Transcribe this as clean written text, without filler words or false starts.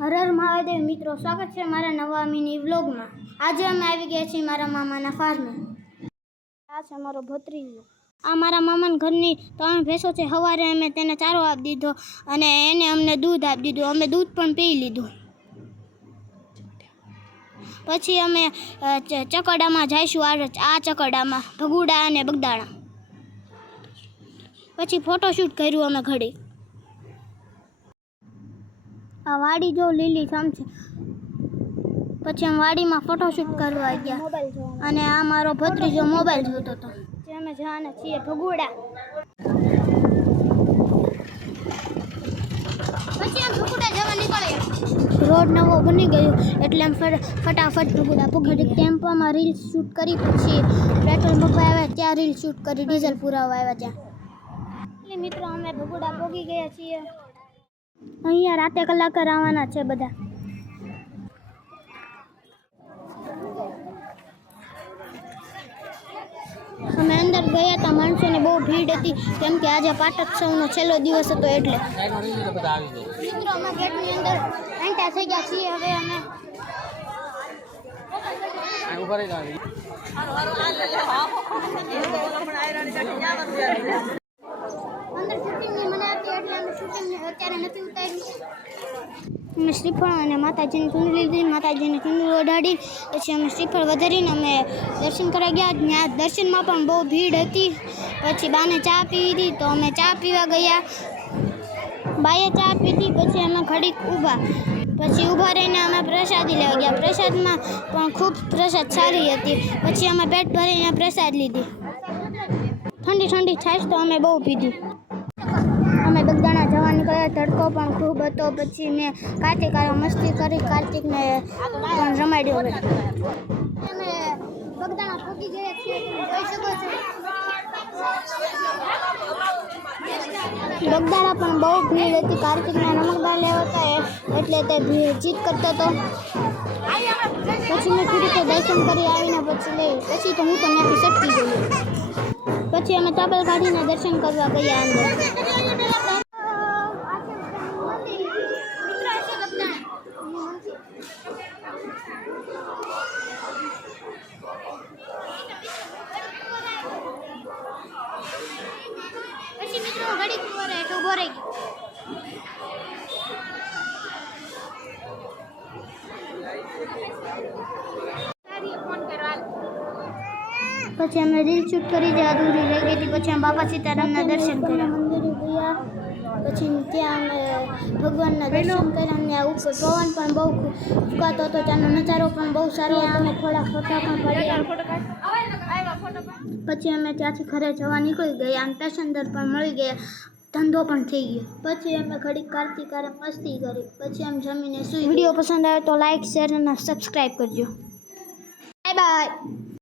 હર હર મહાદેવ મિત્રો, સ્વાગત છે મારા નવા મિની વ્લોગમાં। આજે અમે આવી ગયા છીએ મારા મામાના ફાર્મે। આ છે મારો ભત્રીજો। આ મારા મામાના ઘરની 3 ભેંસો છે। સવારે અમે તેને ચારો આપી દીધો અને એને અમને દૂધ આપી દીધું। અમે દૂધ પણ પી લીધું। પછી અમે ચકડામાં જઈશું। આ ચકડામાં ભગુડા અને બગદાણા। પછી ફોટોશૂટ કર્યું અમે ઘડી। આ વાડી જો લીલી છમ છે। પછી અમે વાડીમાં ફોટોશૂટ કરવા ગયા અને આ મારો ભત્રીજો મોબાઈલ જોતો હતો। જે અમે જવાના છીએ ભગુડા। પછી અમે ભગુડા જવા નીકળ્યા। રોડ નવો બની ગયો એટલે અમે ફટાફટ ભગુડા પહોંચી। ટેમ્પોમાં રીલ શૂટ કરી, પછી પેટ્રોલ મૂકવા આવ્યા ત્યાં રીલ શૂટ કરી, ડીઝલ પુરાવા આવ્યા ત્યાં। મિત્રો અમે ભગુડા પહોંચી ગયા છીએ। અહીંયા રાતે કલાકાર આવવાના છે બધા। અમે અંદર ગયા હતા। માણસોની બહુ ભીડ હતી કેમ કે આજે પાટોત્સવનો છેલ્લો દિવસ હતો એટલે। મિત્રો અમે ગેટની અંદર એન્ટર થઈ ગયા છીએ। હવે અમે અંદર શૂટિંગની મને હતી એટલે અમે શૂટિંગ અત્યારે નથી ઉતાર્યું। અમે શ્રીફળ અને માતાજીની ચૂંદડી લીધી, માતાજીની ચૂંદડી ઓઢાડી, પછી અમે શ્રીફળ વધારીને અમે દર્શન કરવા ગયા। ત્યાં દર્શનમાં પણ બહુ ભીડ હતી। પછી બાને ચા પીવી તો અમે ચા પીવા ગયા। બાએ ચા પીધી પછી અમે ઘડીક ઊભા। પછી ઊભા રહીને અમે પ્રસાદી લેવા ગયા। પ્રસાદમાં પણ ખૂબ પ્રસાદ સારી હતી। પછી અમે પેટ ભરીને પ્રસાદ લીધી। ઠંડી ઠંડી છાશ તો અમે બહુ પીધી। અમે બગદાણા જવા નીકળ્યા। તડકો પણ ખૂબ હતો। પછી મેં કાર્તિક મસ્તી કરી, કાર્તિકને પણ રમાડ્યો। અમે બગદાણા પહોંચી ગયા છીએ, જોઈ શકો છો। બગદાણા પણ બહુ ભીડ હતી। કાર્તિકને રમકડા લેવા હતા એટલે તે જીદ કરતો હતો। પછી મેં કીધું કે દર્શન કરી આવીને પછી તો હું તો ત્યાંથી સટકી ગઈ। પછી અમે ચાપલ કાઢીને દર્શન કરવા ગયા અંદર। પછી મિત્રો ઘડીક ઊભો રહી ગયો। પછી અમે રીલ શૂટ કરી જે અધૂરી રહી ગઈ હતી। પછી અમે બાપા સીતારામના દર્શન કર્યા, મંદિરે ગયા। પછી ત્યાં અમે ભગવાનના દર્શન કર્યા। ત્યાં ઉપર પવન પણ બહુ ફૂંકાતો હતો, ત્યાંનો નજારો પણ બહુ સારો હતો। અમે થોડા ફોટા પણ પાડ્યા। પછી અમે ત્યાંથી ઘરે જવા નીકળી ગયા અને પેસેન્જર પણ મળી ગયા, ધંધો પણ થઈ ગયો। પછી અમે ઘડીક કાર્તિકારે મસ્તી કરી, પછી અમે જમીને સુઈ। વિડીયો પસંદ આવે તો લાઇક, શેર અને સબસ્ક્રાઈબ કરજો। Bye bye.